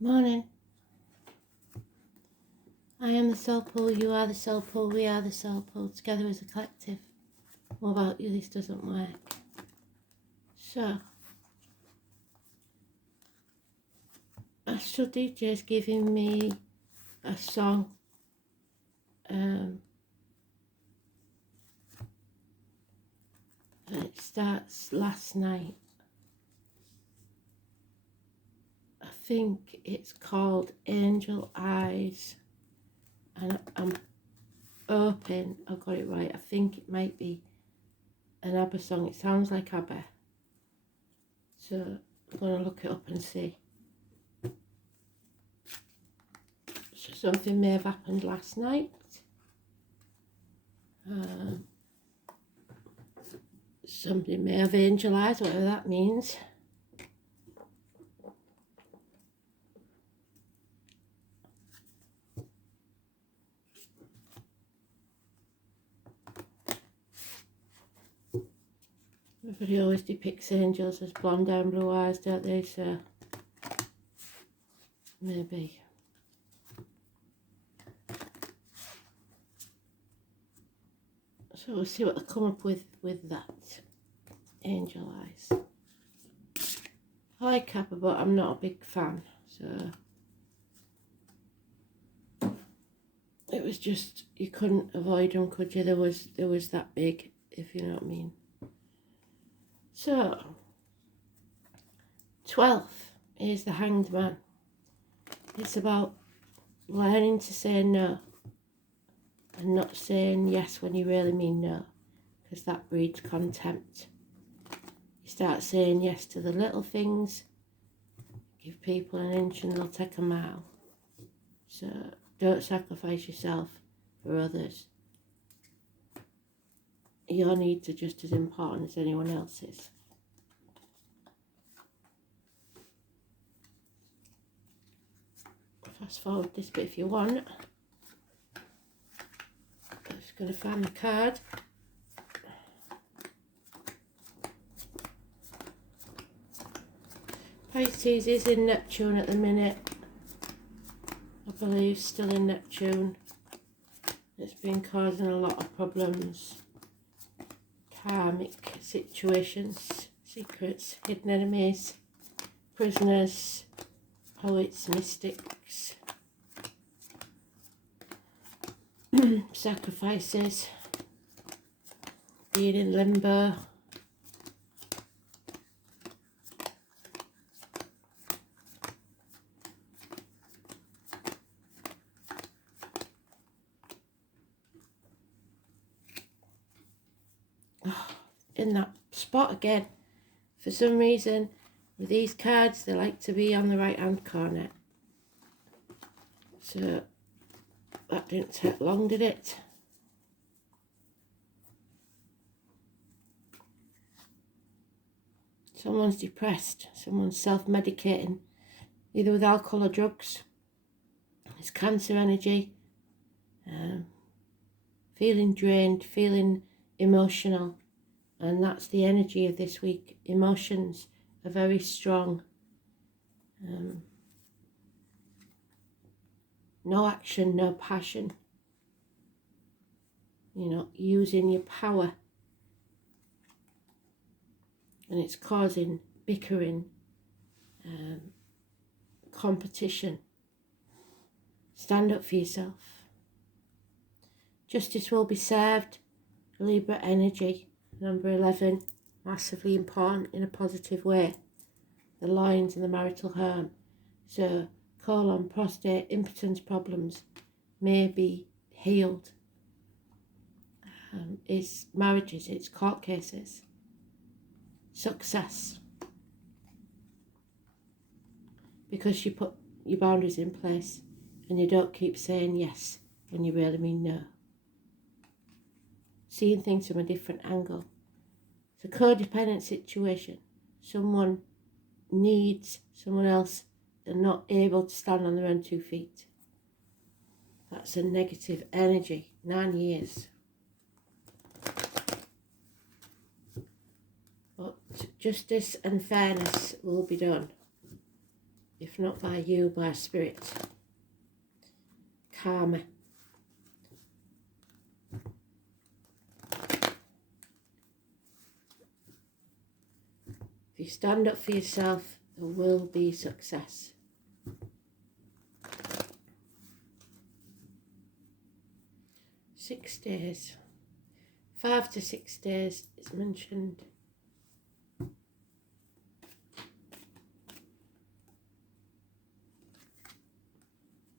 Morning. I am the soul pool, you are the soul pool, we are the soul pool, together as a collective. What about you? This doesn't work. So, Astro DJ is giving me a song. It starts last night. I think it's called Angel Eyes. And I'm hoping I got it right. I think it might be an ABBA song. It sounds like ABBA. So I'm going to look it up and see. So something may have happened last night. Somebody may have angel eyes, whatever that means. Everybody always depicts angels as blonde hair and blue eyes, don't they? So maybe. So we'll see what they come up with that. Angel eyes. I like Kappa, but I'm not a big fan. So it was just, you couldn't avoid them, could you? There was that big, if you know what I mean. So 12th is the Hanged Man. It's about learning to say no and not saying yes when you really mean no, because that breeds contempt. You start saying yes to the little things. Give people an inch and they'll take a mile. So don't sacrifice yourself for others. Your needs are just as important as anyone else's. Fast forward this bit if you want. I'm just going to find the card. Pisces is in Neptune at the minute. I believe still in Neptune. It's been causing a lot of problems. Karmic situations, secrets, hidden enemies, prisoners, poets, mystics, sacrifices, being in limbo. In that spot again. For some reason, with these cards, they like to be on the right hand corner. So that didn't take long, did it? Someone's depressed, someone's self-medicating, either with alcohol or drugs. It's cancer energy, feeling drained, feeling emotional. And that's the energy of this week. Emotions are very strong. No action, no passion. You know, using your power. And it's causing bickering, competition. Stand up for yourself. Justice will be served. Libra energy. Number 11, massively important in a positive way. The lines in the marital home. So colon, prostate, impotence problems may be healed. It's marriages, it's court cases. Success. Because you put your boundaries in place and you don't keep saying yes when you really mean no. Seeing things from a different angle. It's a codependent situation. Someone needs someone else and not able to stand on their own 2 feet. That's a negative energy. 9 years. But justice and fairness will be done. if not by you, by spirit. Karma. If you stand up for yourself, there will be success. Six days. 5 to 6 days is mentioned.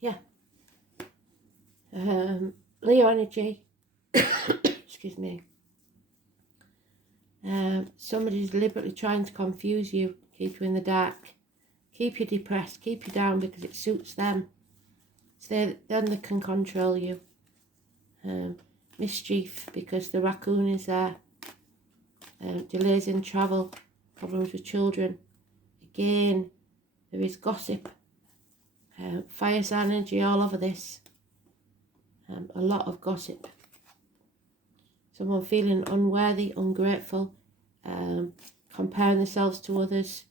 Yeah. Leo energy. Excuse me. Somebody's deliberately trying to confuse you, keep you in the dark, keep you depressed, keep you down because it suits them. So then they can control you. Mischief because the raccoon is there. Delays in travel, problems with children. Again, there is gossip. Fire sign energy all over this. A lot of gossip. Someone feeling unworthy, ungrateful, comparing themselves to others.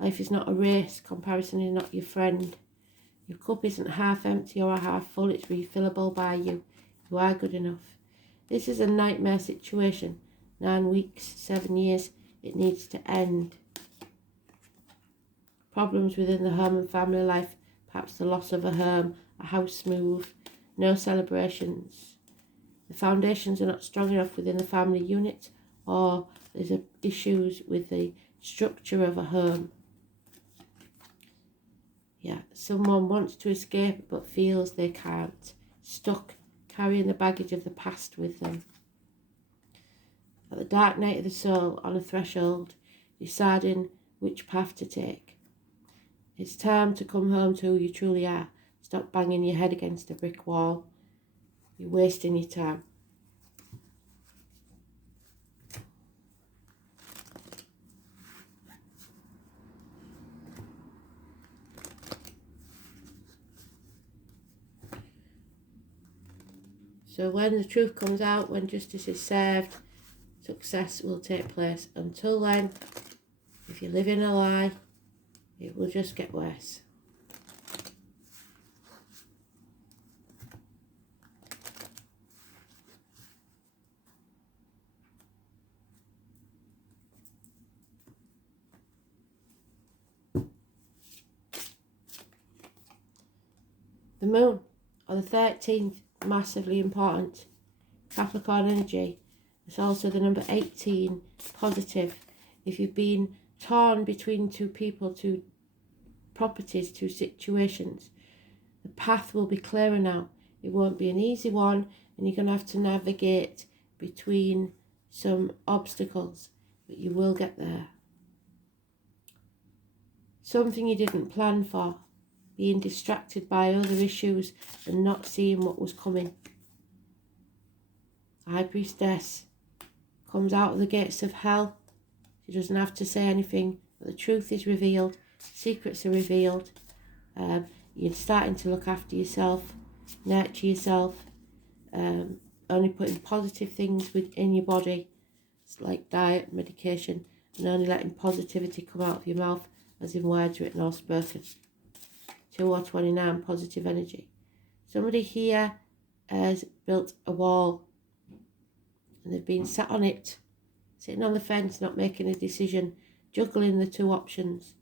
Life is not a race. Comparison is not your friend. Your cup isn't half empty or half full. It's refillable by you. You are good enough. This is a nightmare situation. 9 weeks, 7 years. It needs to end. Problems within the home and family life. Perhaps the loss of a home, a house move, no celebrations. The foundations are not strong enough within the family unit, or there's issues with the structure of a home. Yeah, someone wants to escape but feels they can't. Stuck, carrying the baggage of the past with them. At the dark night of the soul, on a threshold, deciding which path to take. It's time to come home to who you truly are. Stop banging your head against a brick wall. You're wasting your time. So when the truth comes out, when justice is served, success will take place. Until then, if you live in a lie, it will just get worse. The moon, on the 13th, massively important. Capricorn energy. It's also the number 18, positive. If you've been torn between two people, two properties, two situations, the path will be clearer now. It won't be an easy one, and you're going to have to navigate between some obstacles, but you will get there. Something you didn't plan for, being distracted by other issues and not seeing what was coming. High Priestess comes out of the gates of hell. She doesn't have to say anything, but the truth is revealed, secrets are revealed. You're starting to look after yourself, nurture yourself, only putting positive things within your body. It's like diet, medication, and only letting positivity come out of your mouth, as in words written or spoken. 2 or 29, positive energy. Somebody here has built a wall and they've been sat on it, sitting on the fence, not making a decision, juggling the two options.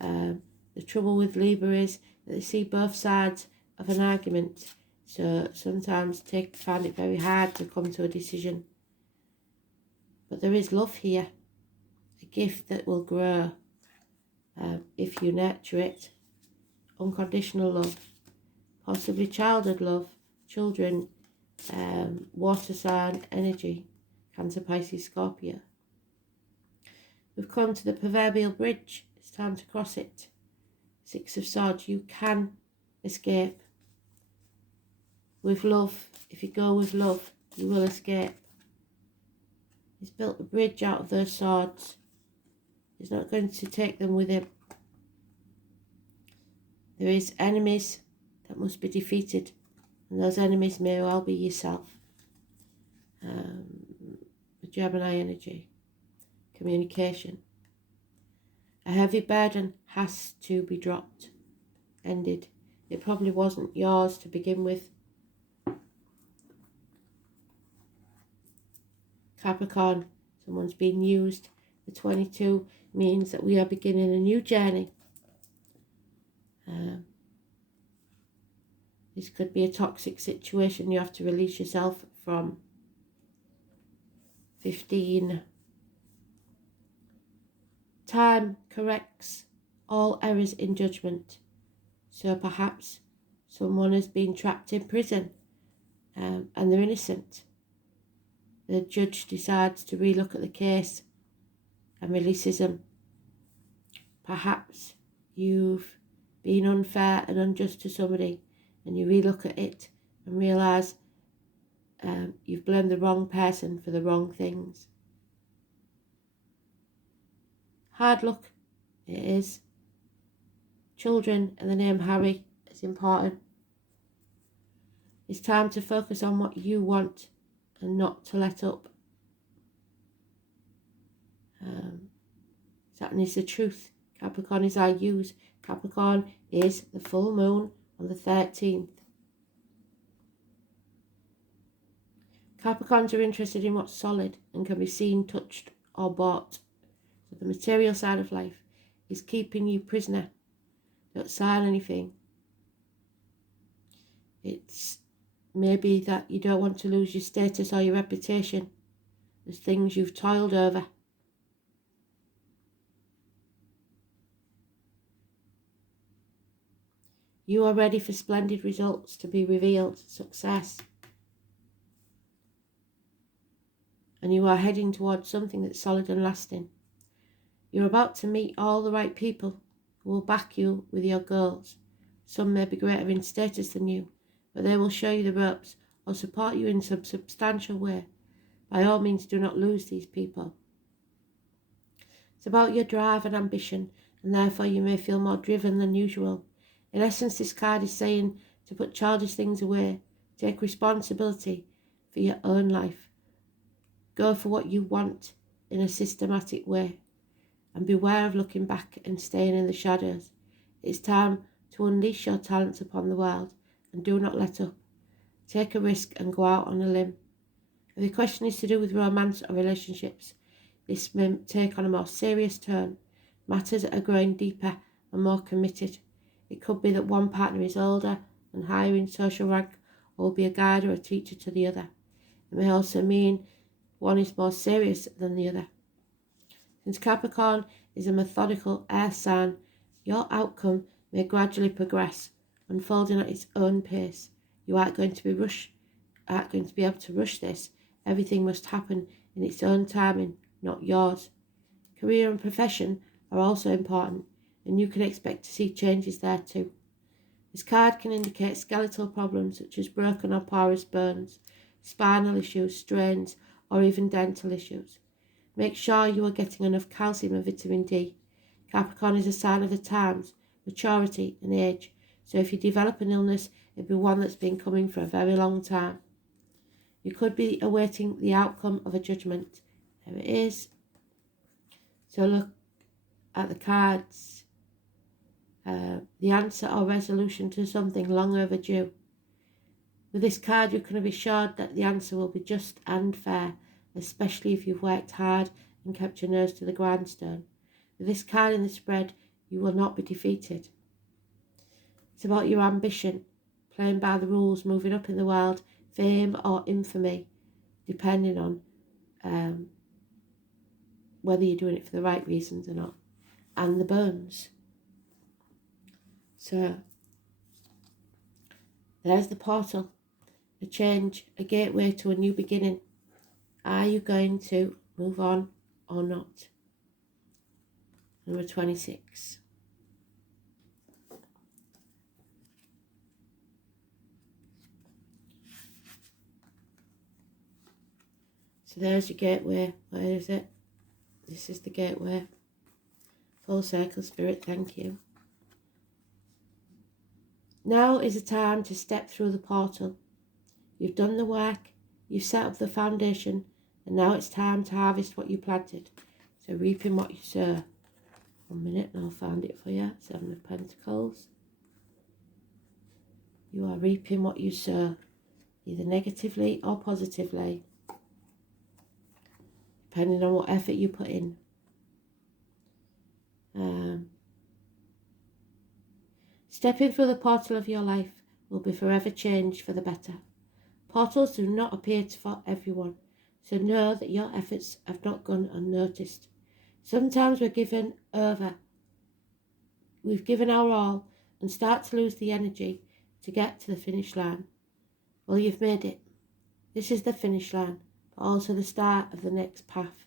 The trouble with Libra is that they see both sides of an argument, so sometimes they find it very hard to come to a decision. But there is love here, a gift that will grow if you nurture it. Unconditional love, possibly childhood love, children, water sign energy, Cancer, Pisces, Scorpio. We've come to the proverbial bridge. It's time to cross it. 6 of Swords. You can escape. With love, if you go with love, you will escape. He's built a bridge out of those swords. He's not going to take them with him. There is enemies that must be defeated, and those enemies may well be yourself. The Gemini energy, communication. A heavy burden has to be dropped, ended. It probably wasn't yours to begin with. Capricorn, someone's been used. The 22 means that we are beginning a new journey. This could be a toxic situation you have to release yourself from. 15. Time corrects all errors in judgment. So perhaps someone has been trapped in prison and they're innocent. The judge decides to relook at the case and releases them. Perhaps you've been unfair and unjust to somebody and you relook at it and realise you've blamed the wrong person for the wrong things. Hard luck, it is. Children and the name Harry is important. It's time to focus on what you want and not to let up. Saturn is the truth. Capricorn is our use. Capricorn is the full moon on the 13th. Capricorns are interested in what's solid and can be seen, touched or bought. So the material side of life is keeping you prisoner. Don't sign anything. It's maybe that you don't want to lose your status or your reputation. There's things you've toiled over. You are ready for splendid results to be revealed, success. And you are heading towards something that's solid and lasting. You're about to meet all the right people who will back you with your goals. Some may be greater in status than you, but they will show you the ropes or support you in some substantial way. By all means, do not lose these people. It's about your drive and ambition, and therefore you may feel more driven than usual. In essence, this card is saying to put childish things away, take responsibility for your own life. Go for what you want in a systematic way, and beware of looking back and staying in the shadows. It's time to unleash your talents upon the world, and do not let up. Take a risk and go out on a limb. If the question is to do with romance or relationships, this may take on a more serious turn. Matters are growing deeper and more committed. It could be that one partner is older and higher in social rank, or will be a guide or a teacher to the other. It may also mean one is more serious than the other. Since Capricorn is a methodical air sign, your outcome may gradually progress, unfolding at its own pace. You aren't going to be able to rush this. Everything must happen in its own timing, not yours. Career and profession are also important, and you can expect to see changes there too. This card can indicate skeletal problems such as broken or porous bones, spinal issues, strains, or even dental issues. Make sure you are getting enough calcium and vitamin D. Capricorn is a sign of the times, maturity and age, so if you develop an illness, it'll be one that's been coming for a very long time. You could be awaiting the outcome of a judgment. There it is. So look at the cards. The answer or resolution to something long overdue. With this card, you can be assured that the answer will be just and fair, especially if you've worked hard and kept your nose to the grindstone. With this card in the spread, you will not be defeated. It's about your ambition, playing by the rules, moving up in the world, fame or infamy, depending on whether you're doing it for the right reasons or not, and the bones. So there's the portal, a change, a gateway to a new beginning. Are you going to move on or not? Number 26. So there's your gateway. Where is it? This is the gateway. Full circle, Spirit, thank you. Now is the time to step through the portal. You've done the work, you've set up the foundation, and now it's time to harvest what you planted. So reaping what you sow. 1 minute and I'll find it for you. 7 of Pentacles. You are reaping what you sow, either negatively or positively, depending on what effort you put in. Stepping through the portal of your life will be forever changed for the better. Portals do not appear for everyone, so know that your efforts have not gone unnoticed. Sometimes we've given our all, and start to lose the energy to get to the finish line. Well, you've made it. This is the finish line, but also the start of the next path.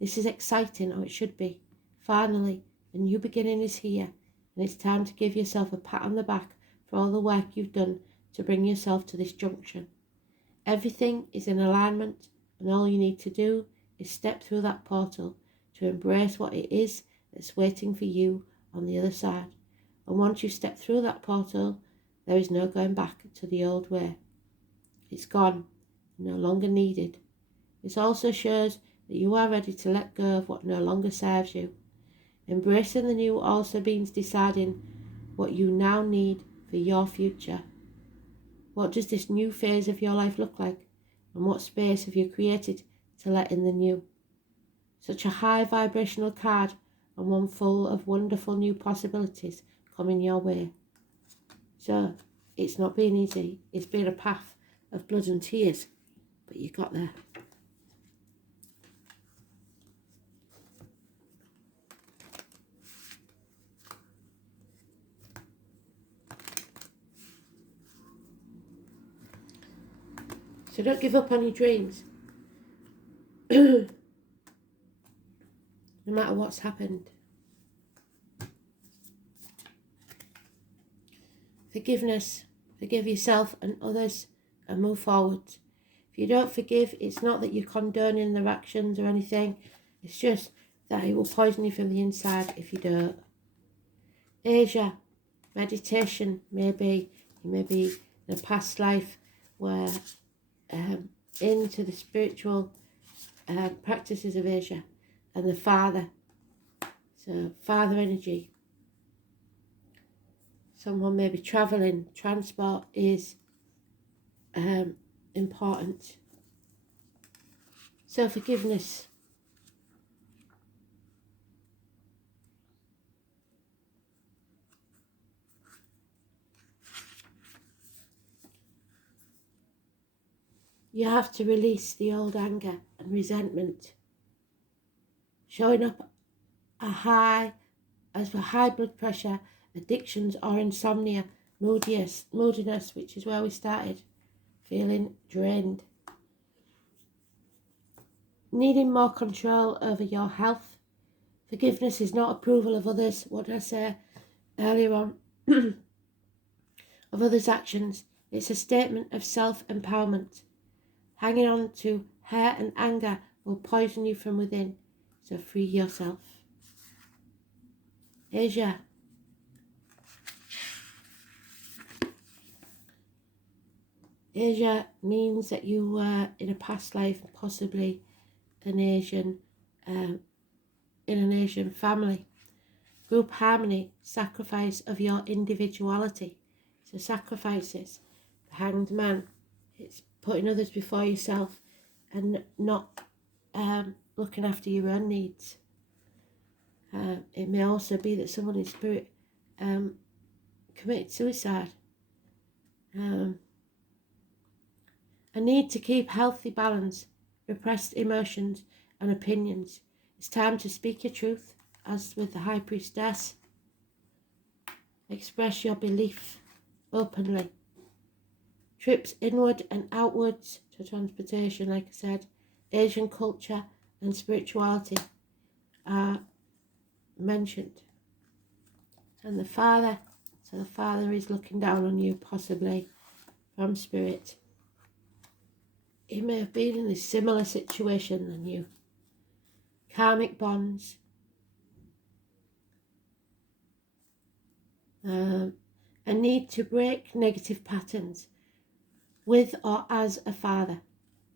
This is exciting, or it should be. Finally, a new beginning is here, and it's time to give yourself a pat on the back for all the work you've done to bring yourself to this junction. Everything is in alignment, and all you need to do is step through that portal to embrace what it is that's waiting for you on the other side. And once you step through that portal, there is no going back to the old way. It's gone, no longer needed. This also shows that you are ready to let go of what no longer serves you. Embracing the new also means deciding what you now need for your future. What does this new phase of your life look like? And what space have you created to let in the new? Such a high vibrational card, and one full of wonderful new possibilities coming your way. So, it's not been easy. It's been a path of blood and tears, but you got there. So don't give up on your dreams. No matter what's happened. Forgiveness. Forgive yourself and others and move forward. If you don't forgive, it's not that you're condoning their actions or anything. It's just that it will poison you from the inside if you don't. Asia. Meditation. Maybe you may be in a past life where into the spiritual practices of Asia and the father. So father energy. Someone may be travelling. Transport is important. So forgiveness. You have to release the old anger and resentment. Showing up as for high blood pressure, addictions or insomnia, moodiness, which is where we started, feeling drained. Needing more control over your health. Forgiveness is not approval of others, what did I say earlier on, of others' actions. It's a statement of self-empowerment. Hanging on to hurt and anger will poison you from within, so free yourself. Asia. Asia means that you were in a past life, possibly an Asian, in an Asian family. Group harmony, sacrifice of your individuality. So sacrifices. The Hanged Man. It's putting others before yourself and not looking after your own needs. It may also be that someone in spirit committed suicide. A need to keep healthy balance, repressed emotions and opinions. It's time to speak your truth, as with the High Priestess. Express your belief openly. Trips inward and outwards to transportation, like I said. Asian culture and spirituality are mentioned. And the Father, so the Father is looking down on you, possibly from spirit. He may have been in a similar situation than you. Karmic bonds. A need to break negative patterns with or as a father.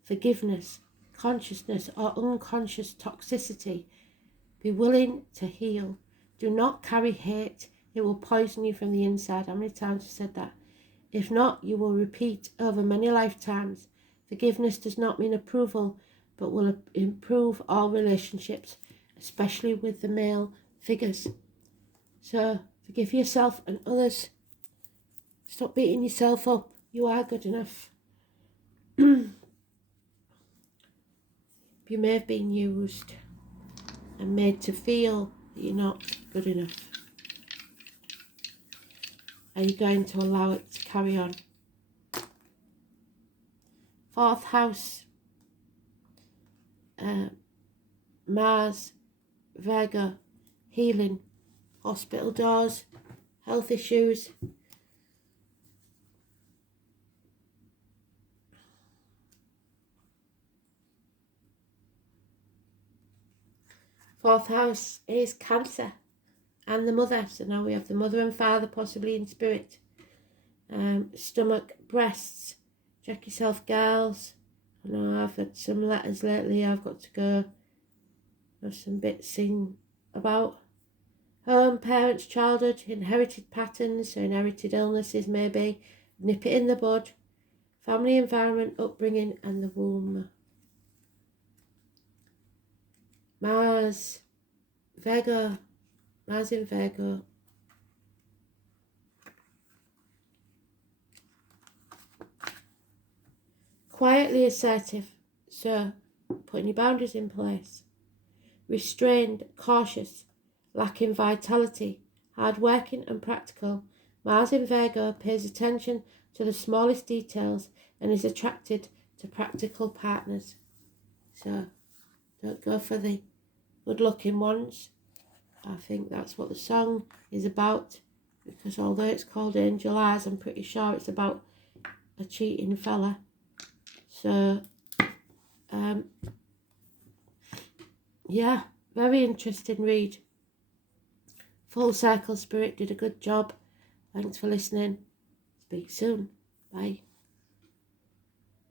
Forgiveness, consciousness or unconscious toxicity. Be willing to heal. Do not carry hate. It will poison you from the inside. How many times have I said that? If not, you will repeat over many lifetimes. Forgiveness does not mean approval, but will improve all relationships, especially with the male figures. So forgive yourself and others. Stop beating yourself up. You are good enough. You may have been used and made to feel that you're not good enough. Are you going to allow it to carry on? 4th house, Mars, Virgo, healing, hospital doors, health issues. Fourth house is Cancer and the mother. So now we have the mother and father possibly in spirit. Stomach, breasts. Check yourself, girls. I know I've had some letters lately. I've got to go. There's some bits seen about home, parents, childhood, inherited patterns, so inherited illnesses maybe. Nip it in the bud. Family environment, upbringing, and the womb. Mars, Virgo, Mars in Virgo. Quietly assertive, so putting your boundaries in place. Restrained, cautious, lacking vitality, hard-working and practical. Mars in Virgo pays attention to the smallest details and is attracted to practical partners. So don't go for the good-looking ones. I think that's what the song is about, because although it's called Angel Eyes, I'm pretty sure it's about a cheating fella. So, yeah, very interesting read. Full Circle Spirit did a good job. Thanks for listening. Speak soon. Bye.